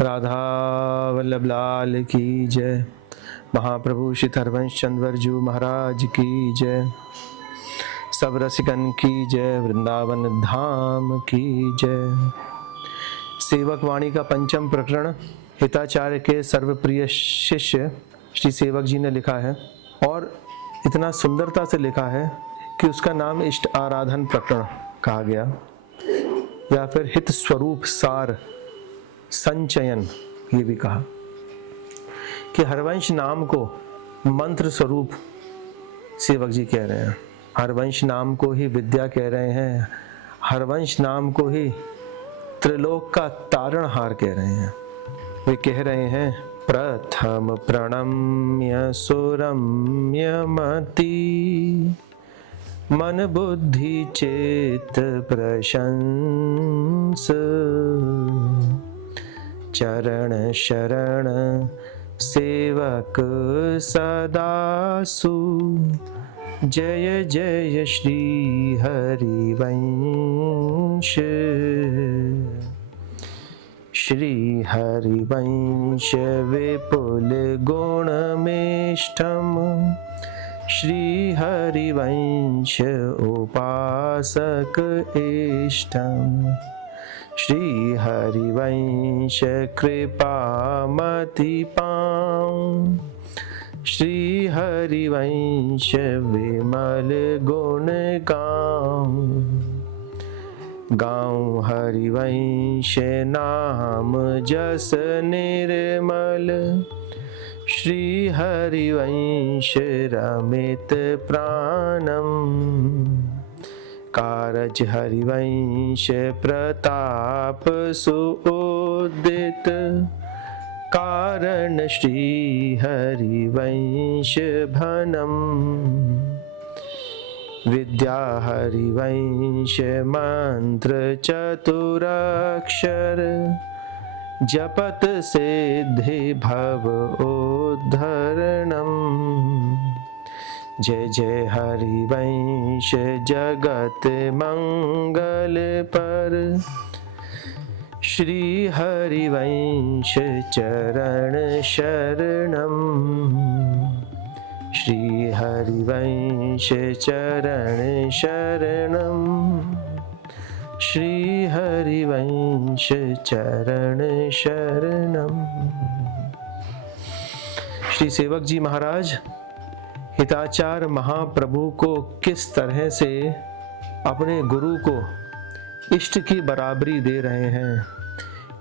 राधा वल्लभ लाल की जय। महाप्रभु श्री हरवंश चंद्र जी महाराज की जय। सब रसिकन की जय। वृंदावन धाम की जय। सेवक वाणी का पंचम प्रकरण हिताचार्य के सर्वप्रिय शिष्य श्री सेवक जी ने लिखा है और इतना सुंदरता से लिखा है कि उसका नाम इष्ट आराधन प्रकरण कहा गया या फिर हित स्वरूप सार संचयन ये भी कहा कि हरवंश नाम को मंत्र स्वरूप सेवक जी कह रहे हैं। हरवंश नाम को ही विद्या कह रहे हैं। हरवंश नाम को ही त्रिलोक का तारणहार कह रहे हैं। वे कह रहे हैं प्रथम प्रणम्य सुरम्य मति मन बुद्धि चेत प्रशंस चरण शरण सेवक सदासु जय जय श्री हरिवंश। श्री हरिवंश विपुल गुणमेष्ठम श्री हरिवंश उपासक इष्टम श्री हरिवंश कृपामति पाऊं श्री हरिवंश विमल गुण गाऊं गाऊं हरिवंश नाम जस निर्मल श्री हरिवंश रमित प्राणम कारज हरिवंश प्रताप सुउदित कारण श्री हरिवंश भनम विद्या हरिवंश मंत्र चतुराक्षर जपत सिद्धि भव उद्धरणम जय जय हरिवंश जगत मंगल पर श्री हरिवंश चरण शरणम श्री हरिवंश चरण शरणम श्री हरिवंश चरण शरणम। श्री सेवक जी महाराज हिताचार्य महाप्रभु को किस तरह से अपने गुरु को इष्ट की बराबरी दे रहे हैं,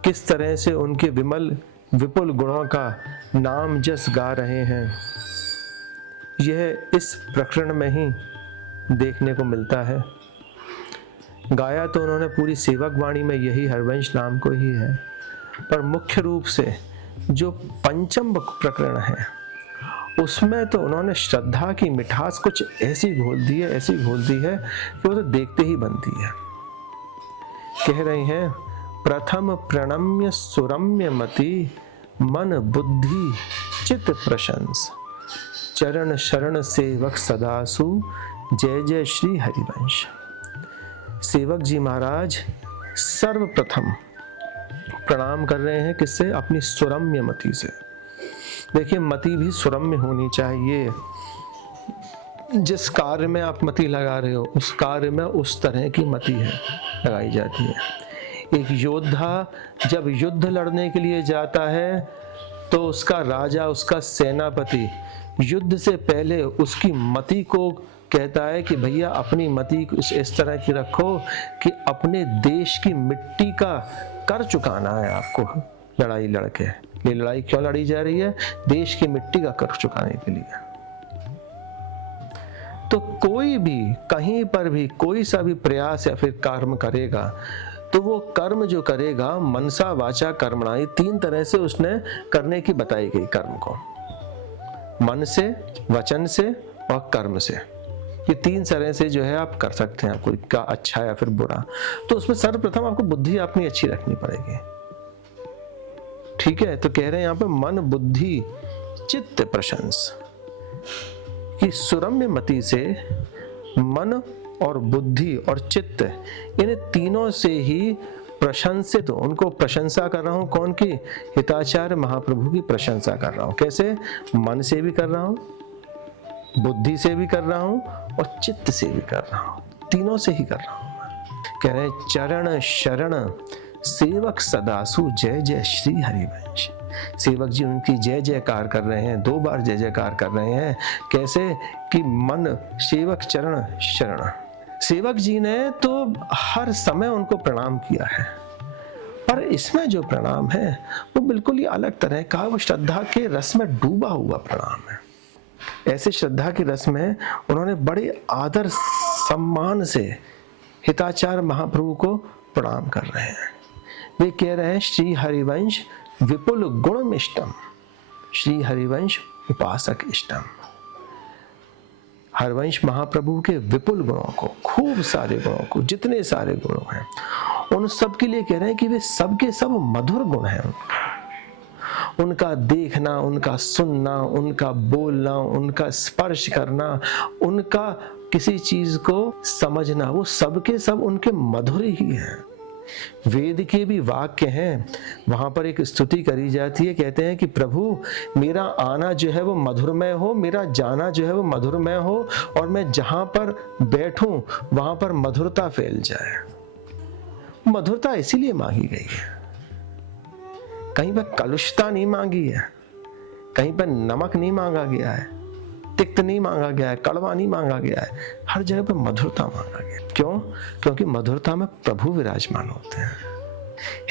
किस तरह से उनके विमल विपुल गुणों का नाम जस गा रहे हैं, यह इस प्रकरण में ही देखने को मिलता है। गाया तो उन्होंने पूरी सेवक वाणी में यही हरवंश नाम को ही है, पर मुख्य रूप से जो पंचम प्रकरण है उसमें तो उन्होंने श्रद्धा की मिठास कुछ ऐसी घोल दी है कि वो तो देखते ही बनती है। कह रहे हैं प्रथम प्रणम्य सुरम्य मति मन बुद्धि चित्त प्रशंस चरण शरण सेवक सदासु जय जय श्री हरिवंश। सेवक जी महाराज सर्वप्रथम प्रणाम कर रहे हैं किससे? अपनी सुरम्य मति से। देखिए मति भी सुरम्य होनी चाहिए। जिस कार्य में आप मति लगा रहे हो उस कार्य में उस तरह की मति है लगाई जाती है। एक योद्धा जब युद्ध लड़ने के लिए जाता है तो उसका राजा, उसका सेनापति युद्ध से पहले उसकी मति को कहता है कि भैया अपनी मति इस तरह की रखो कि अपने देश की मिट्टी का कर चुकाना है आपको लड़ाई लड़के। ये लड़ाई क्यों लड़ी जा रही है? देश की मिट्टी का कर चुकाने के लिए। तो कोई भी कहीं पर भी कोई सा भी प्रयास या फिर कर्म करेगा तो वो कर्म जो करेगा मनसा वाचा कर्मणा, ये तीन तरह से उसने करने की बताई गई कर्म को, मन से, वचन से और कर्म से। ये तीन तरह से जो है आप कर सकते हैं, आपको क्या अच्छा या फिर बुरा। तो उसमें सर्वप्रथम आपको बुद्धि अपनी अच्छी रखनी पड़ेगी। ठीक है, तो कह रहे हैं यहाँ पे मन बुद्धि चित्त प्रशंस कि सुरम्य मति से मन और बुद्धि और चित्त इन तीनों से ही प्रशंसित, उनको प्रशंसा कर रहा हूँ। कौन की? हिताचार्य महाप्रभु की प्रशंसा कर रहा हूँ। कैसे? मन से भी कर रहा हूँ, बुद्धि से भी कर रहा हूँ और चित्त से भी कर रहा हूँ, तीनों से ही कर रहा हूँ। कह रहे हैं चरण शरण सेवक सदासु जय जय श्री हरिवंश। सेवक जी उनकी जय जयकार कर रहे हैं, 2 बार जय जयकार कर रहे हैं। कैसे? कि मन सेवक चरण शरण। सेवक जी ने तो हर समय उनको प्रणाम किया है, पर इसमें जो प्रणाम है वो बिल्कुल ही अलग तरह का, वो श्रद्धा के रस में डूबा हुआ प्रणाम है। ऐसे श्रद्धा के रस में उन्होंने बड़े आदर सम्मान से हिताचार्य महाप्रभु को प्रणाम कर रहे हैं। वे कह रहे हैं श्री हरिवंश विपुल गुण इष्टम, श्री हरिवंश उपासक इष्टम। हरिवंश महाप्रभु के विपुल गुणों को, खूब सारे गुणों को, जितने सारे गुण हैं उन सब के लिए कह रहे हैं कि वे सब के सब मधुर गुण हैं। उनका देखना, उनका सुनना, उनका बोलना, उनका स्पर्श करना, उनका किसी चीज को समझना, वो सब के सब उनके मधुर ही हैं। वेद के भी वाक्य हैं, वहां पर एक स्तुति करी जाती है। कहते हैं कि प्रभु मेरा आना जो है वो मधुरमय हो, मेरा जाना जो है वो मधुरमय हो, और मैं जहां पर बैठूं वहां पर मधुरता फैल जाए। मधुरता इसीलिए मांगी गई है, कहीं पर कलुषता नहीं मांगी है, कहीं पर नमक नहीं मांगा गया है, तिक्त नहीं मांगा गया है, कड़वा नहीं मांगा गया है, हर जगह पर मधुरता मांगा गया। क्यों? क्योंकि मधुरता में प्रभु विराजमान होते हैं।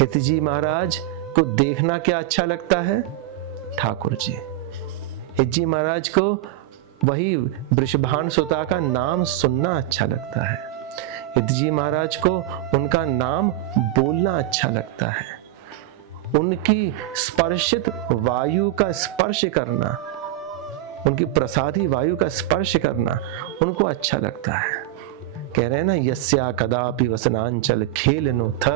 हित जी महाराज को देखना क्या अच्छा लगता है? ठाकुर जी। हित जी महाराज को वही वृषभान सुता का नाम सुनना अच्छा लगता है। हित जी महाराज को उनका नाम बोलना अच्छा लगता है। उनकी स्पर्शित वायु का स्पर्श करना, उनकी प्रसादी वायु का स्पर्श करना उनको अच्छा लगता है। कह रहे हैं ना, यस्या कदापि वसनांचल खेल नो थ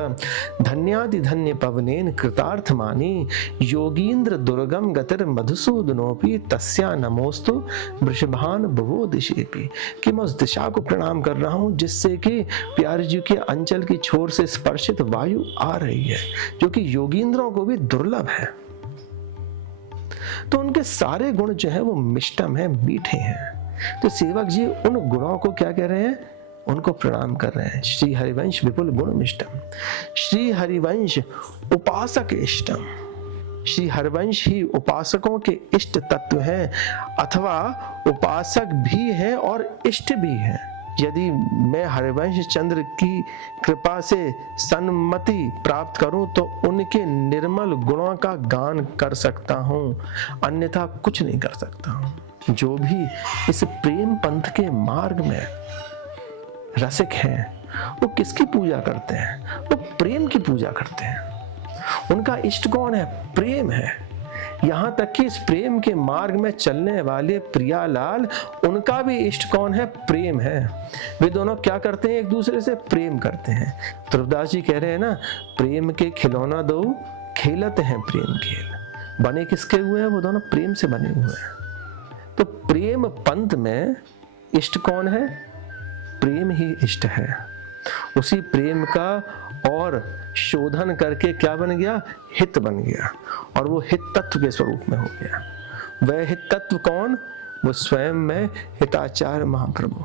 धन्यादि धन्य पवनेन कृतार्थ मानी योगींद्र दुर्गम गतिर मधुसूदनोपि तस्या नमोस्तु वृषभान भुवोदिशेपि। कि मैं उस दिशा को प्रणाम कर रहा हूँ जिससे कि प्यारे जी के अंचल की छोर से स्पर्शित वायु आ रही है, जो कि योगींद्रों को भी दुर्लभ है। तो उनके सारे गुण जो है वो मिष्टम है, मीठे हैं। तो सेवक जी उन गुणों को क्या कह रहे हैं? उनको प्रणाम कर रहे हैं। श्री हरिवंश विपुल गुण मिष्टम, श्री हरिवंश उपासक इष्टम। श्री हरिवंश ही उपासकों के इष्ट तत्व हैं, अथवा उपासक भी हैं और इष्ट भी हैं। यदि मैं हरिवंश चंद्र की कृपा से सन्मति प्राप्त करूं तो उनके निर्मल गुणों का गान कर सकता हूं, अन्यथा कुछ नहीं कर सकता हूं। जो भी इस प्रेम पंथ के मार्ग में रसिक हैं वो किसकी पूजा करते हैं? वो प्रेम की पूजा करते हैं। उनका इष्ट कौन है? प्रेम है। यहाँ तक कि इस प्रेम के मार्ग में चलने वाले प्रियालाल, उनका भी इष्ट कौन है? प्रेम है। वे दोनों क्या करते हैं? एक दूसरे से प्रेम करते हैं। ध्रुवदास जी कह रहे हैं ना, प्रेम के खिलौना दो खेलते हैं प्रेम खेल। बने किसके हुए हैं? वो दोनों प्रेम से बने हुए हैं। तो प्रेम पंथ में इष्ट कौन है? प्रेम ही इष्ट है। उसी प्रेम का और शोधन करके क्या बन गया? हित बन गया, और वो हित तत्व के स्वरूप में हो गया। वह हित तत्व कौन? वो स्वयं में हिताचार्य महाप्रभु।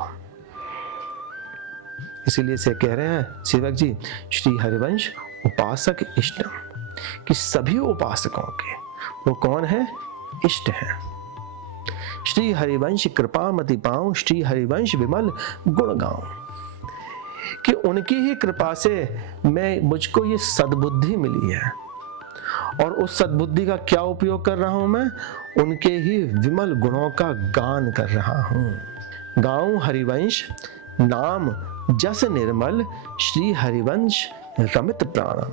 इसीलिए से कह रहे हैं सेवक जी श्री हरिवंश उपासक इष्टम, कि सभी उपासकों के वो कौन है? इष्ट है। श्री हरिवंश कृपा मति पाऊं, श्री हरिवंश विमल गुण गाऊं। कि उनकी ही कृपा से मुझको ये सद्बुद्धि मिली है, और उस सद्बुद्धि का क्या उपयोग कर रहा हूं मैं? उनके ही विमल गुणों का गान कर रहा हूं। गाऊं हरिवंश नाम जस निर्मल, श्री हरिवंश रमित प्राणम।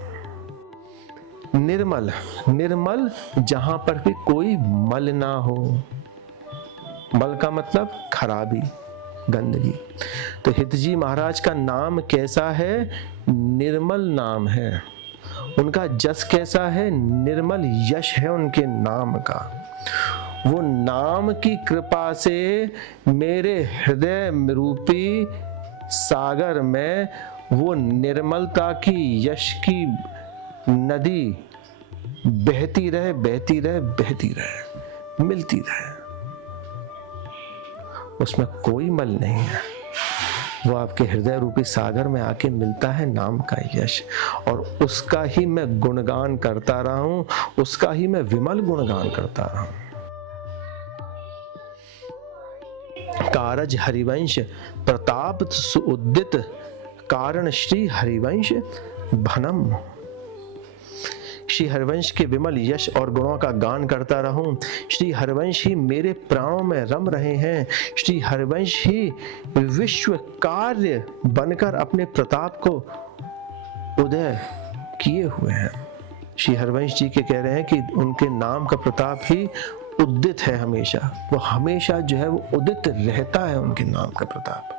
निर्मल, निर्मल जहां पर भी कोई मल ना हो। मल का मतलब खराबी, गंदगी। तो हित जी महाराज का नाम कैसा है? निर्मल नाम है। उनका जस कैसा है? निर्मल यश है उनके नाम का। वो नाम की कृपा से मेरे हृदय रूपी सागर में वो निर्मलता की, यश की नदी बहती रहे, बहती रहे, बहती रहे, मिलती रहे। उसमें कोई मल नहीं है। वो आपके हृदय रूपी सागर में आके मिलता है नाम का यश, और उसका ही मैं गुणगान करता रहा हूं, उसका ही मैं विमल गुणगान करता रहा हूं। कारज हरिवंश प्रताप सुउदित, कारण श्री हरिवंश भनम। श्री हरिवंश के विमल यश और गुणों का गान करता रहूं। श्री हरिवंश ही मेरे प्राणों में रम रहे हैं। श्री हरिवंश ही विश्व कार्य बनकर अपने प्रताप को उदय किए हुए हैं। श्री हरिवंश जी के कह रहे हैं कि उनके नाम का प्रताप ही उदित है हमेशा, वो हमेशा जो है वो उदित रहता है उनके नाम का प्रताप।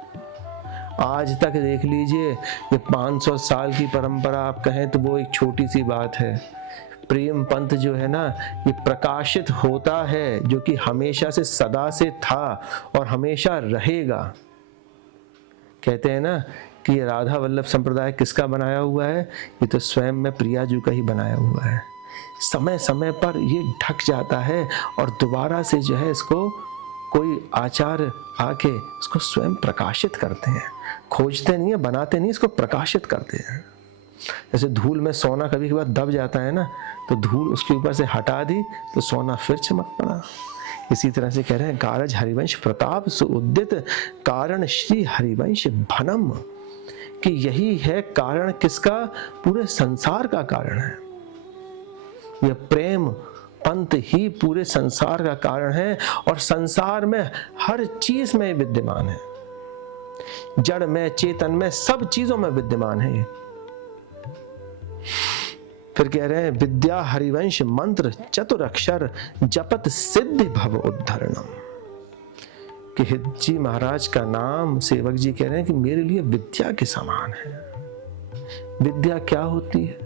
आज तक देख लीजिए, ये 500 साल की परंपरा आप कहें तो वो एक छोटी सी बात है। प्रेम पंथ जो है ना, ये प्रकाशित होता है, जो कि हमेशा से, सदा से था और हमेशा रहेगा। कहते हैं ना कि ये राधा वल्लभ संप्रदाय किसका बनाया हुआ है? ये तो स्वयं में प्रिया जी का ही बनाया हुआ है। समय समय पर ये ढक जाता है और दोबारा से जो है इसको कोई आचार्य आके इसको स्वयं प्रकाशित करते हैं। खोजते नहीं है, बनाते नहीं, इसको प्रकाशित करते हैं। जैसे धूल में सोना कभी कभार दब जाता है ना, तो धूल उसके ऊपर से हटा दी तो सोना फिर चमक पड़ा। इसी तरह से कह रहे हैं कारज हरिवंश प्रताप सुउदित, कारण श्री हरिवंश भनम, कि यही है कारण किसका? पूरे संसार का कारण है। यह प्रेम पंथ ही पूरे संसार का कारण है, और संसार में हर चीज में विद्यमान है। जड़ में, चेतन में, सब चीजों में विद्यमान है। फिर कह रहे हैं विद्या हरिवंश मंत्र चतुर अक्षर, जपत सिद्धि भव उद्धरणम। कि हित जी महाराज का नाम, सेवक जी कह रहे हैं कि मेरे लिए विद्या के समान है। विद्या क्या होती है?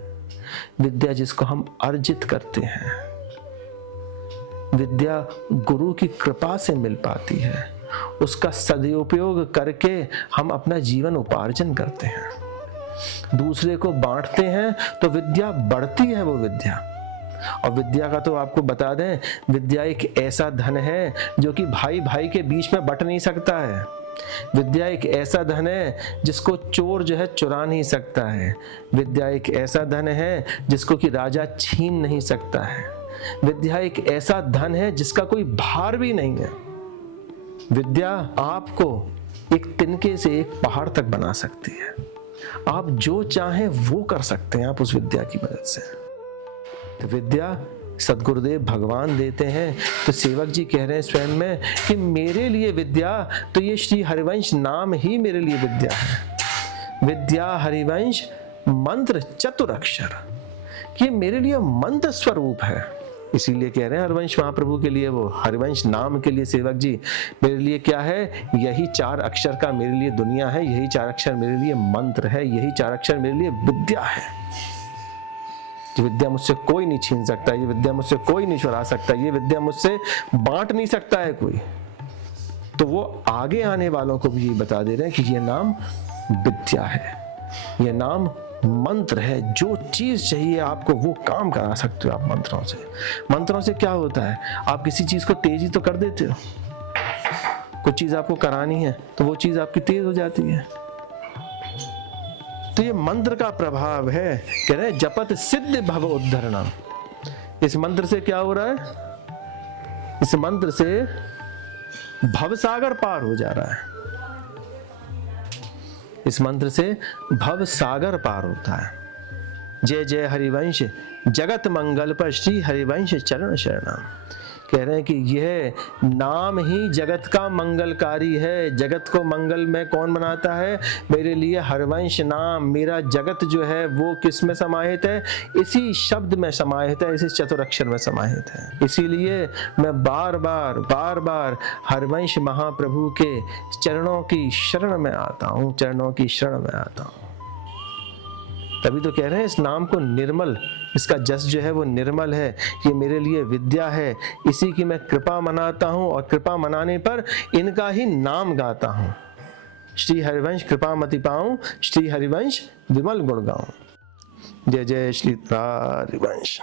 विद्या जिसको हम अर्जित करते हैं। विद्या गुरु की कृपा से मिल पाती है। उसका सदुपयोग करके हम अपना जीवन उपार्जन करते हैं, दूसरे को बांटते हैं, तो विद्या बढ़ती है। वो विद्या, और विद्या का तो आपको बता दें, विद्या एक ऐसा धन है जो कि भाई भाई के बीच में बट नहीं सकता है। विद्या एक ऐसा धन है जिसको चोर जो है चुरा नहीं सकता है। विद्या एक ऐसा धन है जिसको कि राजा छीन नहीं सकता है। विद्या एक ऐसा धन है जिसका कोई भार भी नहीं है। विद्या आपको एक तिनके से एक पहाड़ तक बना सकती है। आप जो चाहें वो कर सकते हैं आप उस विद्या की मदद से। तो विद्या सदगुरुदेव भगवान देते हैं। तो सेवक जी कह रहे हैं स्वयं में कि मेरे लिए विद्या, तो ये श्री हरिवंश नाम ही मेरे लिए विद्या है। विद्या हरिवंश मंत्र चतुर अक्षर, ये मेरे लिए मंत्र स्वरूप है। इसीलिए कह रहे हैं हरिवंश महाप्रभु के लिए, वो हरिवंश नाम के लिए सेवक जी मेरे लिए क्या है? यही 4 अक्षर का मेरे लिए दुनिया है, यही 4 अक्षर मेरे लिए मंत्र है, यही 4 अक्षर मेरे लिए विद्या है। ये विद्या मुझसे कोई नहीं छीन सकता, ये विद्या मुझसे कोई नहीं चुरा सकता, ये विद्या मुझसे बांट नहीं सकता है कोई। तो वो आगे आने वालों को भी बता दे रहे हैं कि ये नाम विद्या है, ये नाम मंत्र है। जो चीज चाहिए आपको वो काम करा सकते हो आप मंत्रों से। मंत्रों से क्या होता है? आप किसी चीज को तेजी तो कर देते हो, कुछ चीज आपको करानी है तो वो चीज आपकी तेज हो जाती है। तो ये मंत्र का प्रभाव है। कह रहे हैं जपत सिद्ध भव उद्धरणम। इस मंत्र से क्या हो रहा है? इस मंत्र से भवसागर पार हो जा रहा है। इस मंत्र से भव सागर पार होता है। जय जय हरिवंश जगत मंगल पर श्री हरिवंश चरण शरणम। कह रहे हैं कि यह नाम ही जगत का मंगलकारी है। जगत को मंगल में कौन बनाता है? मेरे लिए हरिवंश नाम। मेरा जगत जो है वो किस में समाहित है? इसी शब्द में समाहित है, इसी चतुर अक्षर में समाहित है। इसीलिए मैं बार बार हरिवंश महाप्रभु के चरणों की शरण में आता हूँ, चरणों की शरण में आता हूँ। तभी तो कह रहे हैं इस नाम को निर्मल, इसका जस जो है वो निर्मल है। ये मेरे लिए विद्या है, इसी की मैं कृपा मनाता हूँ और कृपा मनाने पर इनका ही नाम गाता हूँ। श्री हरिवंश कृपा मति पाऊं, श्री हरिवंश विमल गुण गाऊं। जय जय श्री हरिवंश।